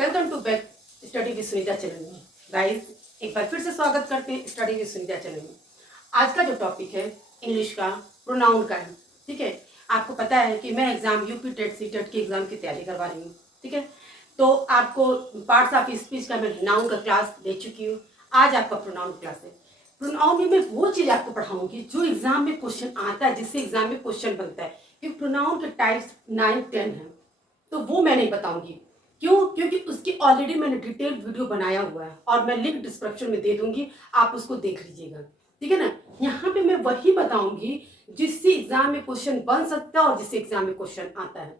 Welcome to back study with Sunita channel में। Guys, एक बार फिर से स्वागत करते हैं स्टडी विद सुनीता चैनल में। आज का जो टॉपिक है इंग्लिश का प्रोनाउन का है। ठीक है, आपको पता है कि मैं exam UP TET C TET की एग्जाम की तैयारी करवा रही हूँ। ठीक है, तो आपको पार्ट्स ऑफ स्पीच का मैं नाउन का क्लास दे चुकी हूँ। आज आपका प्रोनाउन क्लास है। प्रोनाउन में मैं वो चीज़ आपको पढ़ाऊंगी जो एग्जाम में क्वेश्चन आता है, जिससे एग्जाम में क्वेश्चन बनता है। क्योंकि प्रोनाउन के टाइप्स 9-10 हैं, तो वो मैं नहीं बताऊंगी। क्यों? क्योंकि उसकी ऑलरेडी मैंने डिटेल वीडियो बनाया हुआ है और मैं लिंक डिस्क्रिप्शन में दे दूंगी, आप उसको देख लीजिएगा। ठीक है ना। यहाँ पे मैं वही बताऊंगी जिससे एग्जाम में क्वेश्चन बन सकता है और जिससे एग्जाम में क्वेश्चन आता है।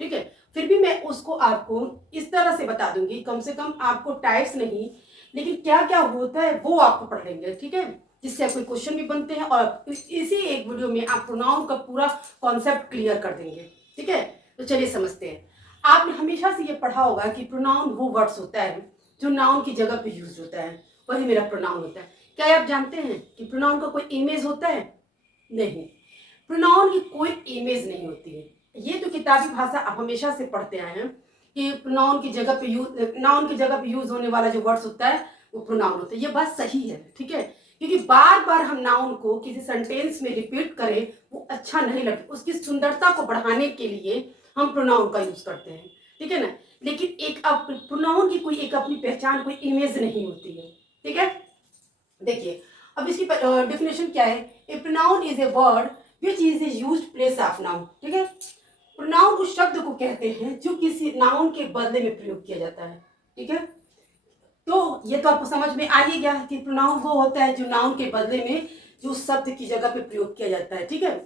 ठीक है, फिर भी मैं उसको आपको इस तरह से बता दूंगी, कम से कम आपको टाइप्स नहीं लेकिन क्या क्या होता है वो आपको पढ़ लेंगे। ठीक है, जिससे आपको क्वेश्चन भी बनते हैं और इसी एक वीडियो में आप प्रोनाउन का पूरा कॉन्सेप्ट क्लियर कर देंगे। ठीक है, तो चलिए समझते हैं। आपने हमेशा से ये पढ़ा होगा कि प्रोनाउन वो वर्ड्स होता है जो नाउन की जगह पे यूज होता है, वही मेरा प्रोनाउन होता है। क्या आप जानते हैं कि प्रोनाउन का कोई इमेज होता है? नहीं, प्रोनाउन की कोई इमेज नहीं होती है। ये तो किताबी भाषा आप हमेशा से पढ़ते आए हैं कि प्रोनाउन की जगह पे नाउन की जगह पे यूज होने वाला जो वर्ड्स होता है वो प्रोनाउन होता है। ये बात सही है। ठीक है, क्योंकि बार बार हम नाउन को किसी सेंटेंस में रिपीट करें वो अच्छा नहीं लगता। उसकी सुंदरता को बढ़ाने के लिए हम प्रोनाउन का यूज करते हैं। ठीक है ना। लेकिन एक प्रोनाउन की कोई एक अपनी पहचान, कोई इमेज नहीं होती है। ठीक है, देखिए अब इसकी डेफिनेशन क्या है। A pronoun is a word which is uh used place of noun. ठीक है, प्रोनाउन उस शब्द को कहते हैं जो किसी नाउन के बदले में प्रयोग किया जाता है। ठीक है, तो ये तो आपको समझ में आ ही गया कि प्रोनाउन वो होता है जो नाउन के बदले में जो शब्द की जगह पे प्रयोग किया जाता है। ठीक है,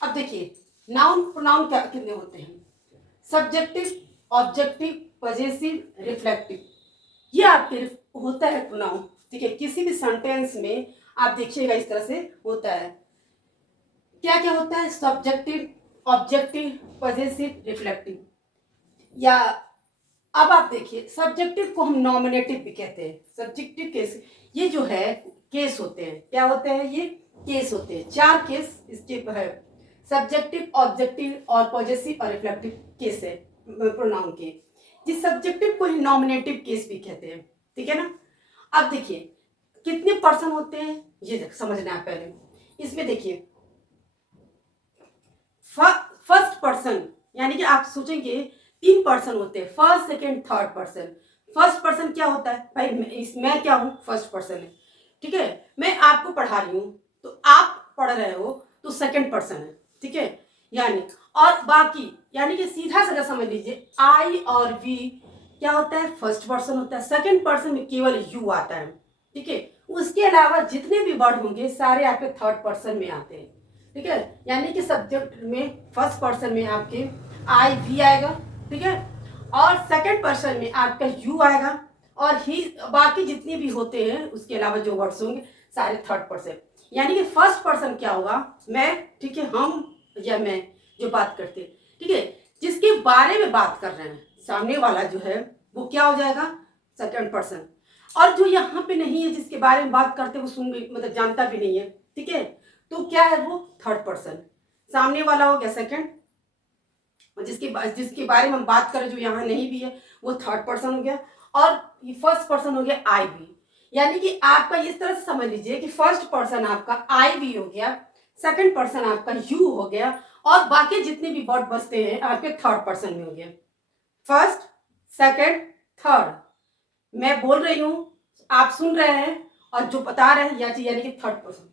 अब देखिए नाउन प्रोनाउन क्या कितने होते हैं? सब्जेक्टिव, ऑब्जेक्टिव, पजेसिव, रिफ्लेक्टिव, ये आपके होता है प्रोनाउन। ठीक है, किसी भी सेंटेंस में आप देखिएगा इस तरह से होता है। क्या क्या होता है? Subjective, objective, possessive, reflective. या अब आप देखिए सब्जेक्टिव को हम नॉमिनेटिव भी कहते हैं। सब्जेक्टिव केस ये जो है केस होते हैं। क्या होते हैं? ये केस होते हैं। 4 केस इसके है, सब्जेक्टिव, ऑब्जेक्टिव और पॉजेसिव और रिफ्लेक्टिव केस है प्रोनाउन के। जिस सब्जेक्टिव को ही नॉमिनेटिव केस भी कहते हैं। ठीक है ना। अब देखिए कितने पर्सन होते हैं ये समझना है पहले। इसमें देखिए फर्स्ट पर्सन, यानी कि आप सोचेंगे 3 पर्सन होते हैं, first, second, third person. First person क्या होता है भाई? मैं क्या हूं? फर्स्ट पर्सन है। ठीक है, मैं आपको पढ़ा रही हूं तो आप पढ़ रहे हो तो सेकेंड पर्सन है। ठीक है, यानी और बाकी यानी कि सीधा साधा समझ लीजिए आई और वी क्या होता है? फर्स्ट पर्सन होता है। सेकेंड पर्सन में केवल यू आता है। ठीक है, उसके अलावा जितने भी वर्ड होंगे सारे आपके थर्ड पर्सन में आते हैं। ठीक है, यानी कि सब्जेक्ट में फर्स्ट पर्सन में आपके आई वी आएगा। ठीक है, और सेकंड पर्सन में आपका यू आएगा और ही बाकी जितने भी होते हैं उसके अलावा जो वर्ड्स होंगे सारे थर्ड पर्सन। यानी कि फर्स्ट पर्सन क्या होगा? मैं। ठीक है, हम या मैं जो बात करते हैं। ठीक है, जिसके बारे में बात कर रहे हैं सामने वाला जो है वो क्या हो जाएगा? Second person. और जो यहाँ पे नहीं है जिसके बारे में बात करते वो सुन मतलब जानता भी नहीं है। ठीक है, तो क्या है वो? Third person. सामने वाला हो गया सेकंड, जिसके बारे में हम बात करें जो यहाँ नहीं भी है वो थर्ड पर्सन हो गया, और ये फर्स्ट पर्सन हो गया आई वी। यानी कि आपका इस तरह से समझ लीजिए कि फर्स्ट पर्सन आपका आई वी हो गया, सेकंड पर्सन आपका यू हो गया, और बाकी जितने भी वर्ड बचते हैं आपके थर्ड पर्सन में हो गया। First, second, third. मैं बोल रही हूं, आप सुन रहे हैं, और जो बता रहे हैं यानी कि थर्ड पर्सन।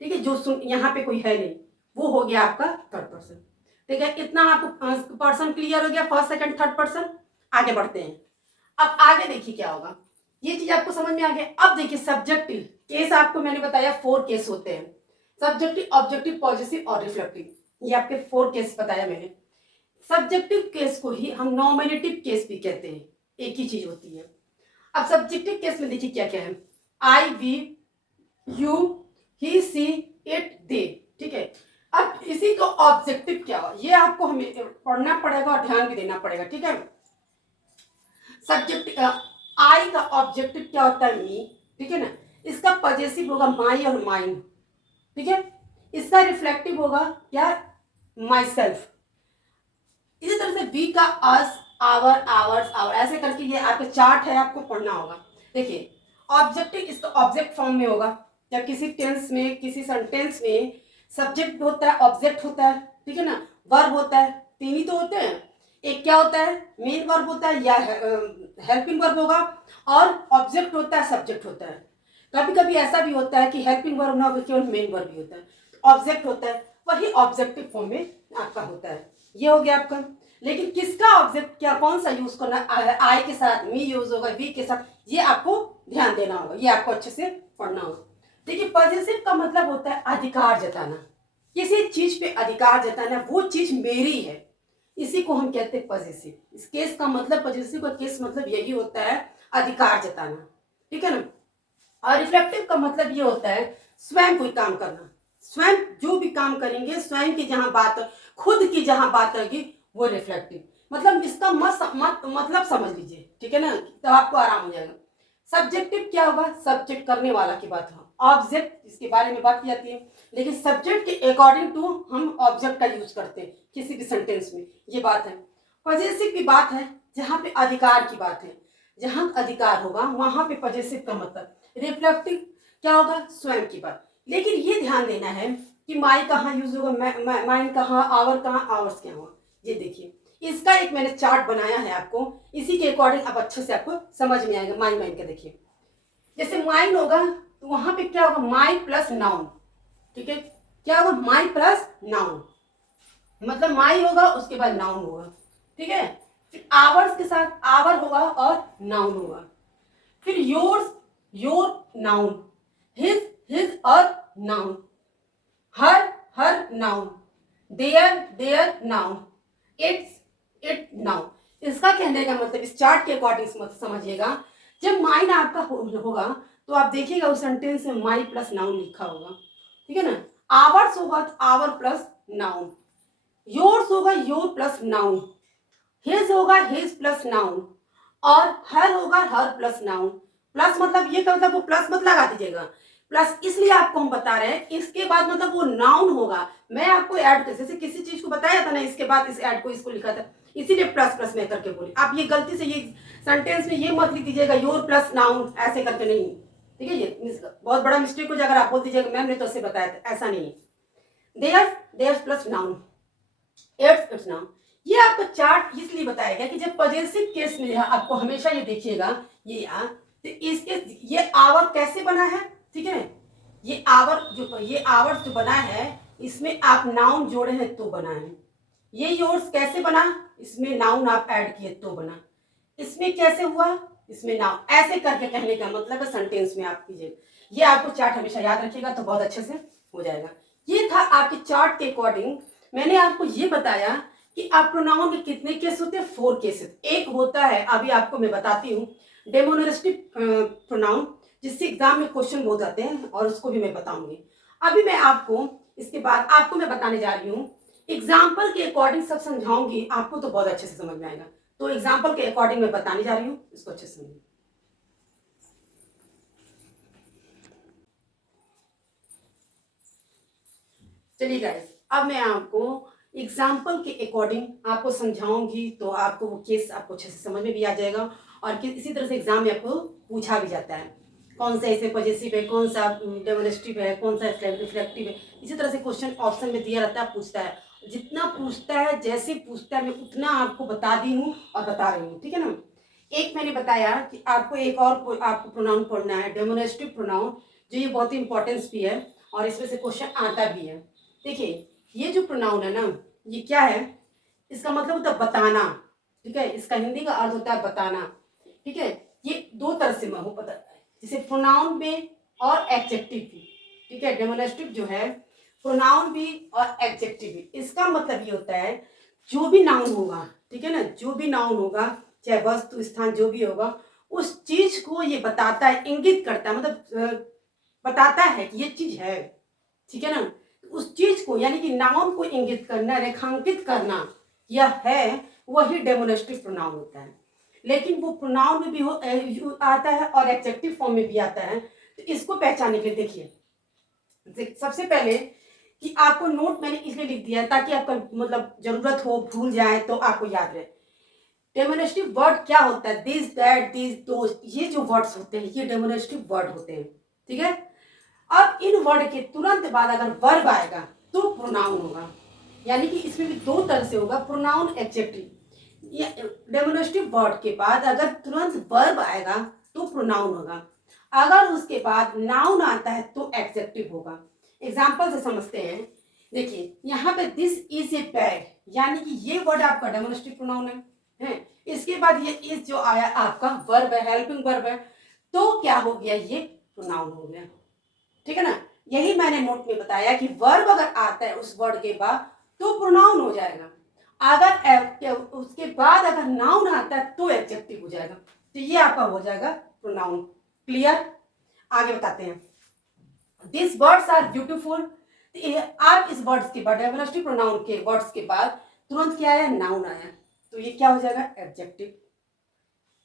ठीक है, जो सुन यहाँ पे कोई है नहीं वो हो गया आपका थर्ड पर्सन। ठीक है, इतना आपको पर्सन क्लियर हो गया, फर्स्ट, सेकंड, थर्ड पर्सन। आगे बढ़ते हैं। अब आगे देखिए क्या होगा, ये चीज आपको समझ में आ गया। अब देखिए सब्जेक्टिव केस, आपको मैंने बताया 4 केस होते हैं, सब्जेक्टिव, ऑब्जेक्टिव, पॉजिटिव और रिफ्लेक्टिव। ये आपके 4 केस बताया मैंने। सब्जेक्टिव केस को ही हम नॉमिनेटिव केस भी कहते हैं, एक ही चीज होती है। अब सब्जेक्टिव केस में देखिए क्या क्या है, I we you he she it they. ठीक है, अब इसी को ऑब्जेक्टिव क्या हो ये आपको हमें पढ़ना पड़ेगा और ध्यान भी देना पड़ेगा। ठीक है, सब्जेक्ट आई का ऑब्जेक्टिव क्या होता है? मी। ठीक है ना, इसका पॉजेसिव होगा माई और माइन। ठीक है, इसका रिफ्लेक्टिव होगा क्या? My self. इसी तरह से वी का अस आवर, आवर्स, आवर, ऐसे करके ये आपका चार्ट है, आपको पढ़ना होगा। देखिए ऑब्जेक्टिव इसका ऑब्जेक्ट फॉर्म में होगा। जब किसी टेंस में, किसी सेंटेंस में सब्जेक्ट होता है, ऑब्जेक्ट होता है, ठीक है ना, वर्ब होता है, तीन ही तो होते हैं। एक क्या होता है, मेन वर्ब होता है या हेल्पिंग वर्ब होगा, और ऑब्जेक्ट होता है, सब्जेक्ट होता है। कभी कभी ऐसा भी होता है कि हेल्पिंग वर्ब ना हो, केवल मेन वर्ब भी होता है, ऑब्जेक्ट होता है, वही ऑब्जेक्टिव फॉर्म में आपका होता है। ये हो गया आपका। लेकिन किसका ऑब्जेक्ट क्या, कौन सा यूज करना, आई के साथ मी यूज होगा, वी के साथ, ये आपको ध्यान देना होगा, ये आपको अच्छे से पढ़ना होगा। देखिए पॉजेसिव का मतलब होता है अधिकार जताना, किसी चीज पे अधिकार जताना, वो चीज मेरी है, इसी को हम कहते हैं पॉजेसिव। इस केस का मतलब, पॉजेसिव का केस मतलब यही होता है, अधिकार जताना, ठीक है ना। और रिफ्लेक्टिव का मतलब ये होता है स्वयं कोई काम करना, स्वयं जो भी काम करेंगे, स्वयं की जहां बात, खुद की जहां बात रहेगी, वो रिफ्लेक्टिव। मतलब इसका मतलब समझ लीजिए, ठीक है ना, तब आपको आराम हो जाएगा। सब्जेक्टिव क्या होगा, सब्जेक्ट करने वाला की बात है, ऑब्जेक्ट इसके बारे में बात की जाती है, लेकिन सब्जेक्ट के अकॉर्डिंग टू हम ऑब्जेक्ट का यूज करते हैं किसी भी सेंटेंस में, ये बात है। पॉजेसिव की बात है जहां पे अधिकार की बात है, जहां अधिकार होगा वहां पे पॉजेसिव का मतलब। रिफ्लेक्टिव क्या होगा, स्वयं की बात। लेकिन ये ध्यान देना है कि माई कहाँ यूज होगा, माइन कहाँ, आवर कहाँ, आवर्स क्या होगा। ये देखिए इसका एक मैंने चार्ट बनाया है आपको, इसी के अकॉर्डिंग अब अच्छे से आपको समझ में आएगा। माई माइन का देखिए, जैसे माइन होगा तो वहां पे क्या होगा, माई प्लस नाउन, ठीक है, क्या होगा, माई प्लस नाउन, मतलब माई होगा उसके बाद नाउन होगा, ठीक है। फिर आवर्स के साथ आवर होगा और नाउन होगा। फिर योर्स, योर नाउन, हिज और noun, her noun, there noun, it noun. इसका कहने का मतलब, इस चार्ट के अकॉर्डिंग मत समझिएगा, जब माइन आपका होगा तो आप देखिएगा उस सेंटेंस में माई प्लस नाउन लिखा होगा, ठीक है ना। आवर्स होगा तो आवर प्लस नाउन, योर्स होगा योर प्लस नाउन, हिज होगा हिज प्लस नाउन, और हर होगा हर प्लस नाउन। प्लस मतलब ये का मतलब वो प्लस मत लगा दीजिएगा, प्लस इसलिए आपको हम बता रहे हैं, इसके बाद मतलब वो नाउन होगा। मैं आपको ऐड कर, जैसे किसी चीज को बताया था ना, इसके बाद इस ऐड को इसको लिखा था, इसीलिए प्लस प्लस में करके बोली। आप ये गलती से ये सेंटेंस में ये मत लिख दीजिएगा योर प्लस नाउन, ऐसे करके नहीं, ठीक है। ये बहुत बड़ा मिस्टेक हो जाएगा, अगर आप बोल दीजिएगा मैम ने तो ऐसे बताया था, ऐसा नहीं है। There plus noun, it's noun. ये आपको चार्ट इसलिए बताया गया कि जब पॉजेसिव केस में आपको हमेशा ये देखिएगा, ये तो इसके ये आवर कैसे बना है, ठीक है। ये आवर्स जो बना है, इसमें आप नाउन जोड़े हैं तो बना है। ये योर्स कैसे बना, इसमें नाउन आप ऐड किए तो बना। इसमें कैसे हुआ, इसमें नाउन, ऐसे करके कहने का मतलब है सेंटेंस में आप कीजिए। ये आपको चार्ट हमेशा याद रखिएगा तो बहुत अच्छे से हो जाएगा। ये था आपके चार्ट के अकॉर्डिंग। मैंने आपको ये बताया कि आप प्रोनाउन के कितने केस होते हैं, 4 केसेस। एक होता है, अभी आपको मैं बताती हूँ, डेमोनरेटिव प्रोनाउन, जिससे एग्जाम में क्वेश्चन हो जाते हैं और उसको भी मैं बताऊंगी। अभी मैं आपको, इसके बाद आपको मैं बताने जा रही हूँ, एग्जाम्पल के अकॉर्डिंग सब समझाऊंगी, आपको तो बहुत अच्छे से समझ में आएगा। तो एग्जाम्पल के अकॉर्डिंग मैं बताने जा रही हूँ, इसको अच्छे से समझिए। चलिए गाइस, अब मैं आपको एग्जाम्पल के अकॉर्डिंग आपको समझाऊंगी, तो आपको वो केस आपको अच्छे से समझ में भी आ जाएगा। और इसी तरह से एग्जाम में आपको पूछा भी जाता है, कौन सा ऐसे पॉजिटिव है, कौन सा डेमोन्स्ट्रेटिव है, कौन सा रिफ्लेक्टिव है। इसी तरह से क्वेश्चन ऑप्शन में दिया रहता है, पूछता है। जितना पूछता है, जैसे पूछता है, मैं उतना आपको बता दी हूँ और बता रही हूँ, ठीक है ना। एक मैंने बताया कि आपको एक और आपको प्रोनाउन पढ़ना है, डेमोन्स्ट्रेटिव प्रोनाउन, जो ये बहुत ही इंपॉर्टेंस भी है और इसमें से क्वेश्चन आता भी है। देखिए ये जो प्रोनाउन है ना, ये क्या है, इसका मतलब होता है बताना, ठीक है। इसका हिंदी का अर्थ होता है बताना, ठीक है। ये दो तरह से मैं पता है, जैसे प्रोनाउन में और एडजेक्टिव भी, ठीक है। डेमोन्स्ट्रेटिव जो है प्रोनाउन भी और एडजेक्टिव भी, इसका मतलब ये होता है जो भी नाउन होगा, ठीक है ना, जो भी नाउन होगा, चाहे वस्तु स्थान जो भी होगा, उस चीज को ये बताता है, इंगित करता है, मतलब बताता है कि ये चीज है, ठीक है ना। उस चीज को यानी कि नाउन को इंगित करना, रेखांकित करना, यह है, वही डेमोन्स्ट्रेटिव प्रोनाउन होता है। लेकिन वो प्रोनाउन में भी आता है और एडजेक्टिव फॉर्म में भी आता है। तो इसको पहचानने के लिए देखिए, सबसे पहले कि आपको नोट मैंने इसलिए लिख दिया है ताकि आपका मतलब जरूरत हो, भूल जाए तो आपको याद रहे। डेमोनेस्ट्रेटिव वर्ड क्या होता है? दिस, दैट, दिस, दोज, ये जो वर्ड्स होते हैं ये डेमोनेस्ट्रेटिव वर्ड होते हैं, ठीक है। अब इन वर्ड के तुरंत बाद अगर वर्ब आएगा तो प्रोनाउन होगा, यानी कि इसमें भी दो तरह से होगा, प्रोनाउन, एडजेक्टिव। डेमोनेस्ट्रेटिव वर्ड के बाद अगर तुरंत वर्ब आएगा तो प्रोनाउन होगा, अगर उसके बाद नाउन आता है तो एडजेक्टिव होगा। एग्जाम्पल से समझते हैं। देखिए यहाँ पे दिस इज ए बैग, यानी कि ये वर्ड आपका डेमोनेस्ट्रेटिव प्रोनाउन है। इसके बाद ये इज जो आया आपका वर्ब है, हेल्पिंग वर्ब है, तो क्या हो गया? ये प्रोनाउन हो गया, ठीक है ना। यही मैंने नोट में बताया कि वर्ब अगर आता है उस वर्ड के बाद तो प्रोनाउन हो जाएगा, अगर उसके बाद अगर नाउन आता है तो एडजेक्टिव हो जाएगा। तो ये आपका हो जाएगा प्रोनाउन। क्लियर? आगे बताते हैं। दिस वर्ड्स आर ब्यूटीफुल, आप इस वर्ड्स के बाद डेमोनेस्ट्रेटिव प्रोनाउन के वर्ड्स के बाद तुरंत क्या आया? नाउन आया, तो ये क्या हो जाएगा? एडजेक्टिव।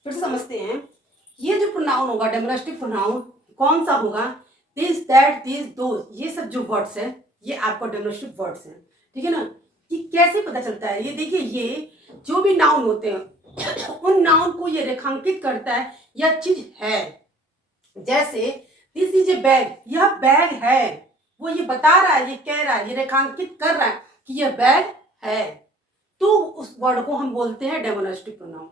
फिर से समझते हैं। ये जो प्रोनाउन होगा डेमोनेस्ट्रेटिव प्रोनाउन कौन सा होगा? दिस, दैट, दिस, दोज, ये सब जो वर्ड्स है ये आपको डेमोनेस्ट्रेटिव वर्ड्स हैं, ठीक है ना। कि कैसे पता चलता है? ये देखिए, ये जो भी नाउन होते हैं उन नाउन को ये रेखांकित करता है यह चीज है। जैसे दिस इज ए बैग, यह बैग है, वो ये बता रहा है, ये कह रहा है, ये रेखांकित कर रहा है कि यह बैग है, तो उस वर्ड को हम बोलते हैं डेमोनेस्ट्रेटिव प्रोनाउन।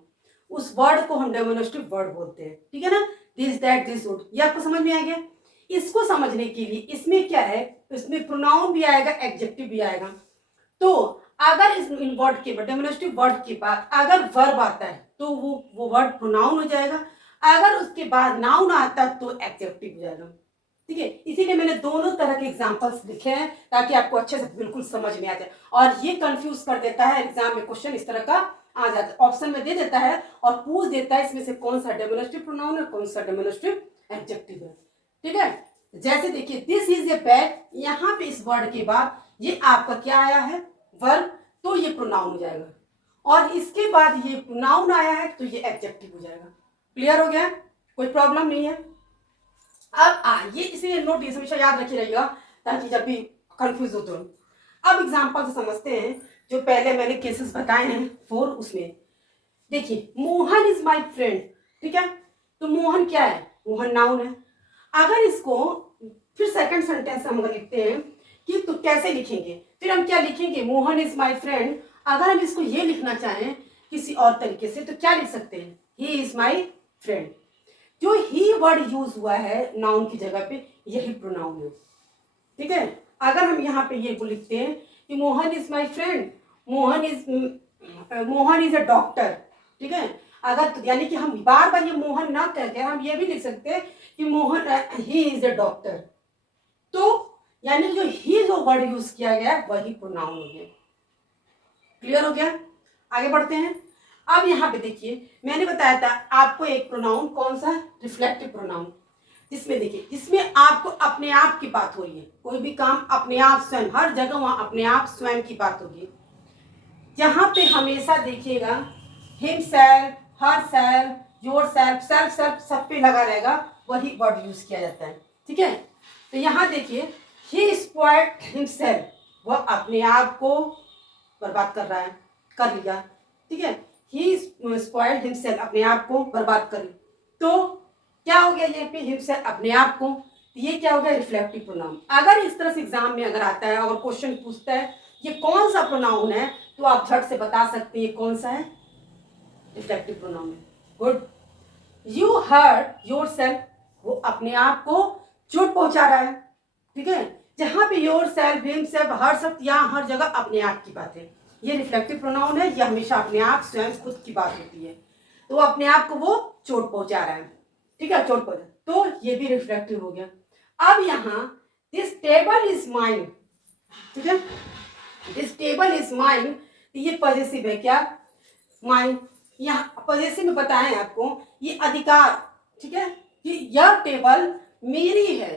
उस वर्ड को हम डेमोनेस्ट्रेटिव वर्ड बोलते हैं, ठीक है ना। दिस, दैट, दिस, वुड, ये आपको समझ में आ गया। इसको समझने के लिए इसमें क्या है, इसमें प्रोनाउन भी आएगा, एडजेक्टिव भी आएगा। तो अगर इस इन वर्ड के बाद डेमोनेस्ट्रेटिव वर्ड के बाद अगर वर्ब आता है तो वो वर्ड प्रोनाउन हो जाएगा, अगर उसके बाद नाउन आता है तो एडजेक्टिव हो जाएगा, ठीक है। इसीलिए मैंने दोनों तरह के एग्जांपल्स लिखे हैं ताकि आपको अच्छे से बिल्कुल समझ में आ जाए। और ये कंफ्यूज कर देता है एग्जाम में, क्वेश्चन इस तरह का आ जाता है, ऑप्शन में दे देता है और पूछ देता है इसमें से कौन सा डेमोनेस्ट्रेटिव प्रोनाउन है, कौन सा डेमोनेस्ट्रेटिव एडजेक्टिव है, ठीक है। जैसे देखिए दिस इज ए बैग, यहाँ पे इस वर्ड के बाद ये आपका क्या आया है? वर्ब, तो ये प्रोनाउन हो जाएगा, और इसके बाद ये नाउन आया है तो ये एडजेक्टिव हो जाएगा। क्लियर हो गया? कोई प्रॉब्लम नहीं है। अब ये इसलिए नोट ये हमेशा याद रखी रहिएगा ताकि जब भी कंफ्यूज हो तो। अब एग्जांपल से समझते हैं, जो पहले मैंने केसेस बताए हैं 4, उसमें देखिए मोहन इज माय फ्रेंड, ठीक है। तो मोहन क्या है? मोहन नाउन है। अगर इसको फिर सेकंड सेंटेंस हम लिखते हैं कि तो कैसे लिखेंगे, फिर हम क्या लिखेंगे? Mohan is my friend. अगर हम इसको ये लिखना चाहें किसी और तरीके से तो क्या लिख सकते हैं? He is my friend. जो ही वर्ड यूज हुआ है नाउन की जगह पे, यही प्रोनाउन है, ठीक है। अगर हम यहाँ पे ये लिखते हैं कि Mohan is my friend, Mohan is a doctor, ठीक है। अगर यानी कि हम बार बार ये मोहन ना कहकर हम ये भी लिख सकते हैं कि Mohan he is a doctor, तो यानी जो ही जो वर्ड यूज किया गया वही प्रोनाउन हो गया। क्लियर हो गया? आगे बढ़ते हैं। अब यहाँ पे देखिए मैंने बताया था आपको एक प्रोनाउन कौन सा? रिफ्लेक्टिव प्रोनाउन, जिसमें देखिए जिसमें आपको अपने आप की बात हो रही है, कोई भी काम अपने आप स्वयं, हर जगह वहां अपने आप स्वयं की बात होगी। जहां पे हमेशा देखिएगा himself, herself, yourself, self self सब पे लगा रहेगा, वही वर्ड यूज किया जाता है, ठीक है। तो यहाँ देखिए ही स्पॉइल्ड हिमसेल्फ, वह अपने आप को बर्बाद कर रहा है, कर लिया, ठीक है। ही स्पॉइल्ड हिमसेल्फ, अपने आप को बर्बाद कर लिया, तो क्या हो गया? ये पे हिमसेल्फ, अपने आप को, ये क्या हो गया? Reflective pronoun. अगर इस तरह से एग्जाम में अगर आता है और क्वेश्चन पूछता है ये कौन सा प्रोनाउन है, तो आप झट से बता सकते हैं कौन सा है? रिफ्लेक्टिव प्रोनाउन है। गुड। यू हर्ट योरसेल्फ, वो अपने आप को चोट पहुंचा रहा है, ठीक है। जहां पे योरसेल्फ, हिमसेल्फ, हरसेल्फ, यहाँ हर जगह अपने आप की बात है, ये रिफ्लेक्टिव प्रोनाउन है। ये हमेशा अपने आप स्वयं खुद की बात होती है, तो अपने आप को वो चोट पहुंचा रहा है, ठीक है, चोट पहुंचा, तो ये भी रिफ्लेक्टिव हो गया। अब यहाँ दिस टेबल इज माइन, ठीक है, दिस टेबल इज माइन, ये पॉजिटिव है क्या? माइन। यहाँ पॉजिटिव में बताएं आपको ये अधिकार, ठीक है, कि यह टेबल मेरी है,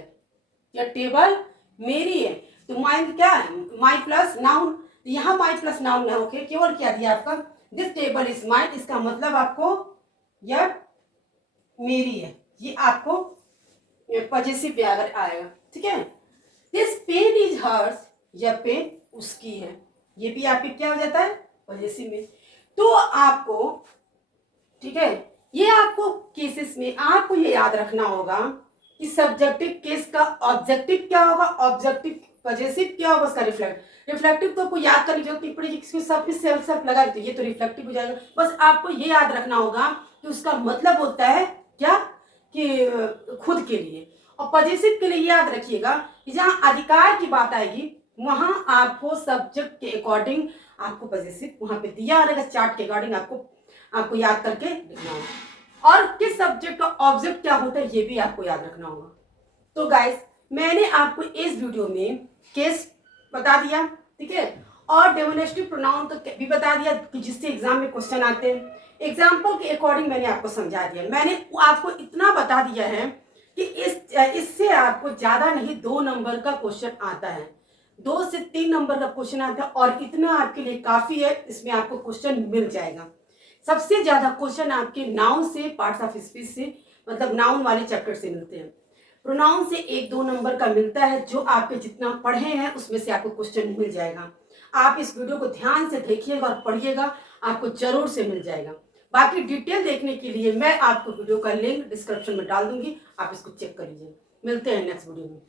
यह टेबल मेरी है। तो माइन क्या है? माई प्लस नाउन, यहाँ माई प्लस नाउन ना होके केवल क्या दिया आपका? दिस टेबल इज माइन, इसका मतलब आपको यह मेरी है, ये आपको पॉजिटिव पे अगर आएगा, ठीक है। दिस पेन इज हर्स, यह पेन उसकी है, ये भी आपके क्या हो जाता है? पॉजिटिव में। तो आपको ठीक है। ये आपको केसेस में आपको ये याद रखना होगा कि सब्जेक्टिव केस का ऑब्जेक्टिव क्या होगा, ऑब्जेक्टिव पॉजेसिव क्या होगा, उसका रिफ्लेक्टिव तो आपको याद करने की जरूरत नहीं पड़ेगी, इसमें सब सेल्फ सेल्फ लगा तो ये तो रिफ्लेक्टिव हो जाएगा। बस आपको ये याद रखना होगा कि उसका मतलब होता है क्या, कि खुद के लिए। और पॉजेसिव के लिए याद रखिएगा कि जहां अधिकार की बात आएगी वहां आपको सब्जेक्ट के अकॉर्डिंग आपको पॉजेसिव वहां पे दिया रहेगा, चार्ट के अकॉर्डिंग आपको याद करके लिखना होगा। और किस सब्जेक्ट का ऑब्जेक्ट क्या होता है ये भी आपको याद रखना होगा। तो गाइस मैंने आपको इस वीडियो में केस बता दिया, ठीक है, और डेमोनेस्ट्रेटिव प्रोनाउन तो भी बता दिया कि जिससे एग्जाम में क्वेश्चन आते हैं। एग्जाम्पल के अकॉर्डिंग मैंने आपको समझा दिया। मैंने आपको इतना बता दिया है कि इससे आपको ज्यादा नहीं 2 नंबर का क्वेश्चन आता है, 2 से 3 नंबर का क्वेश्चन आता है, और इतना आपके लिए काफी है, इसमें आपको क्वेश्चन मिल जाएगा। सबसे ज्यादा क्वेश्चन आपके नाउन से, पार्ट्स ऑफ स्पीच से, मतलब नाउन वाले चैप्टर से मिलते हैं। प्रोनाउन से 1-2 नंबर का मिलता है, जो आपके जितना पढ़े हैं उसमें से आपको क्वेश्चन मिल जाएगा। आप इस वीडियो को ध्यान से देखिएगा और पढ़िएगा, आपको जरूर से मिल जाएगा। बाकी डिटेल देखने के लिए मैं आपको वीडियो का लिंक डिस्क्रिप्शन में डाल दूंगी, आप इसको चेक कर लीजिए। मिलते हैं नेक्स्ट वीडियो में।